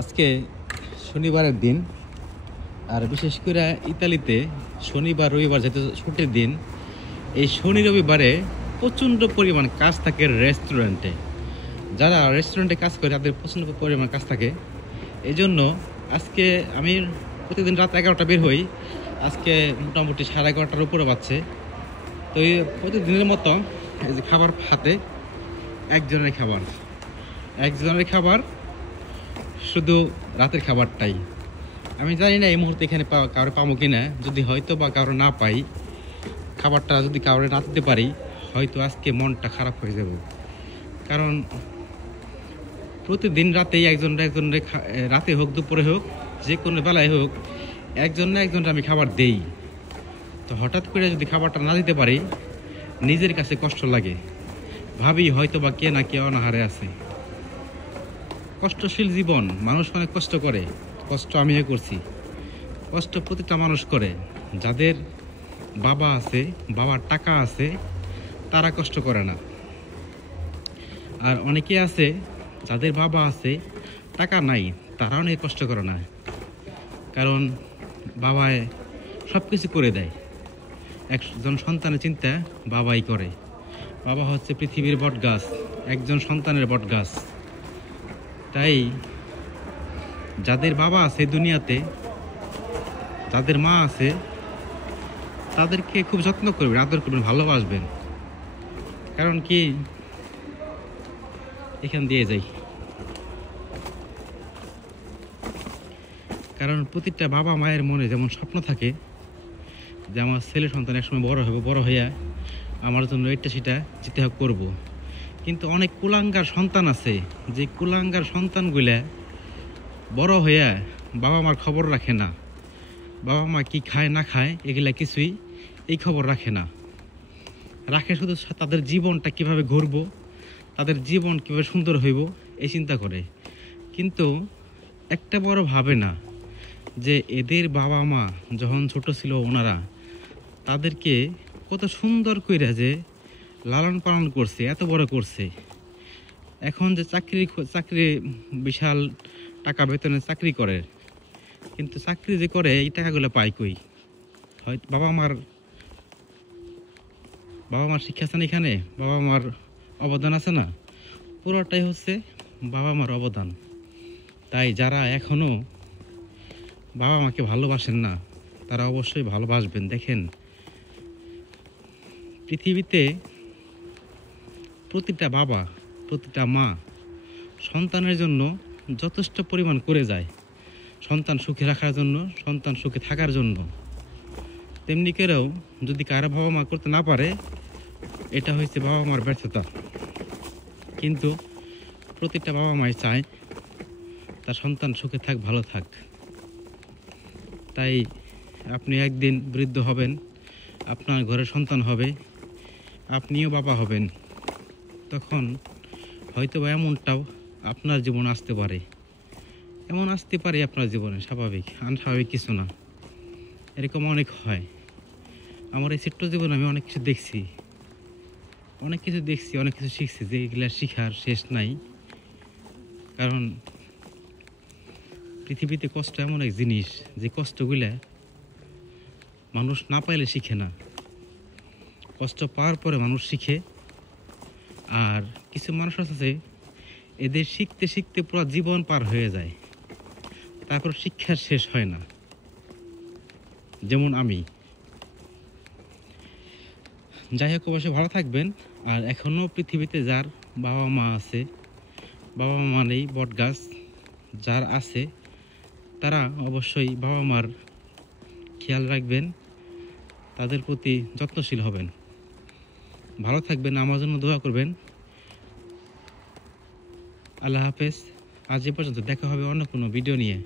আজকে শনিবারের দিন, আর বিশেষ করে ইতালিতে শনিবার রবিবার যেহেতু ছুটির দিন, এই শনি রবিবারে প্রচণ্ড পরিমাণ কাজ থাকে রেস্টুরেন্টে। যারা রেস্টুরেন্টে কাজ করে তাদের প্রচণ্ড পরিমাণ কাজ থাকে। এই জন্য আজকে আমি প্রতিদিন রাত 11টা বের হই, আজকে মোটামুটি 11:30টার উপরে বাজছে। তো এই প্রতিদিনের মতো এই যে খাবার হাতে একজনের খাবার শুধু রাতের খাবারটাই। আমি জানি না এই মুহূর্তে এখানে কারো পাবো কিনা, যদি হয়তো বা কারো না পাই, খাবারটা যদি কারো না দিতে পারি, হয়তো আজকে মনটা খারাপ হয়ে যাব। কারণ প্রতিদিন রাতেই একজনের রাতে হোক দুপুরে হোক যে কোনো বেলায় হোক একজনের আমি খাবার দেই। তো হঠাৎ করে যদি খাবারটা না দিতে পারি, নিজের কাছে কষ্ট লাগে, ভাবি হয়তো বা কে না কে অনাহারে আছে। কষ্টশীল জীবন, মানুষ অনেক কষ্ট করে, কষ্ট আমিও করছি, কষ্ট প্রতিটা মানুষ করে। যাদের বাবা আছে, বাবার টাকা আছে, তারা কষ্ট করে না। আর অনেকে আছে যাদের বাবা আছে, টাকা নাই, তারা অনেক কষ্ট করে না। কারণ বাবায় সব কিছু করে দেয়। একজন সন্তানের চিন্তা বাবাই করে। বাবা হচ্ছে পৃথিবীর বট গাছ, একজন সন্তানের বট গাছ। তাই যাদের বাবা আছে দুনিয়াতে, যাদের মা আছে, তাদেরকে খুব যত্ন করবেন, আদর করবেন, ভালোবাসবেন। কারণ কি, এখান দিয়ে যাই, কারণ প্রতিটা বাবা মায়ের মনে যেমন স্বপ্ন থাকে যে আমার ছেলে সন্তান একসময় বড় হইয়া আমার জন্য এটা সেটা যেতে হোক করবো। কিন্তু অনেক কুলাঙ্গার সন্তান আছে, যে কুলাঙ্গার সন্তানগুলা বড় হইয়া বাবা মার খবর রাখে না। বাবা মা কি খায় না খায় এগুলা কিছুই এই খবর রাখে না। রাখে শুধু তাদের জীবনটা কিভাবে ঘুরবো, তাদের জীবন কিভাবে সুন্দর হইব, এই চিন্তা করে। কিন্তু একটা বড় ভাবে না যে এদের বাবা মা যখন ছোট ছিল, ওনারা তাদেরকে কত সুন্দর কইরা যে লালন পালন করছে, এত বড় করছে। এখন যে চাকরি বিশাল টাকা বেতনে চাকরি করে, কিন্তু চাকরি যে করে এই টাকাগুলো পায় কই? হয়তো বাবা মার শিক্ষা আছে না, এখানে বাবা মার অবদান আছে না, পুরোটাই হচ্ছে বাবা মার অবদান। তাই যারা এখনো বাবা মাকে ভালোবাসেন না, তারা অবশ্যই ভালোবাসবেন। দেখেন, পৃথিবীতে প্রতিটা বাবা, প্রতিটা মা সন্তানের জন্য যথেষ্ট পরিমাণ করে যায়, সন্তান সুখে রাখার জন্য, সন্তান সুখে থাকার জন্য। তেমনি করেও যদি কারো বাবা মা করতে না পারে, এটা হচ্ছে বাবা মার ব্যর্থতা। কিন্তু প্রতিটা বাবা মাই চায় তার সন্তান সুখে থাক, ভালো থাক। তাই আপনি একদিন বৃদ্ধ হবেন, আপনার ঘরে সন্তান হবে, আপনিও বাবা হবেন। তখন হয়তো বা এমনটাও আপনার জীবন আসতে পারে, আপনার জীবনে। স্বাভাবিক, আনস্বাভাবিক কিছু না, এরকম অনেক হয়। আমার এই ছোট্ট জীবনে আমি অনেক কিছু দেখছি, অনেক কিছু শিখছি, যে এগুলা শিখার শেষ নাই। কারণ পৃথিবীতে কষ্ট এমন এক জিনিস, যে কষ্টগুলা মানুষ না পাইলে শিখে না, কষ্ট পাওয়ার পরে মানুষ শিখে। আর কিছু মানুষ আছে এদের শিখতে শিখতে পুরো জীবন পার হয়ে যায়, তারপর শিক্ষার শেষ হয় না, যেমন আমি। যাই হোক, অবশ্যই ভালো থাকবেন। আর এখনো পৃথিবীতে যার বাবা মা আছে, বাবা মা নেই বট গাছ, যার আছে তারা অবশ্যই বাবা মার খেয়াল রাখবেন, তাদের প্রতি যত্নশীল হবেন। ভালো থাকবেন, আমার জন্য দোয়া করবেন। আল্লাহ হাফেজ। আজ এ পর্যন্ত, দেখা হবে অন্য কোনো ভিডিও নিয়ে।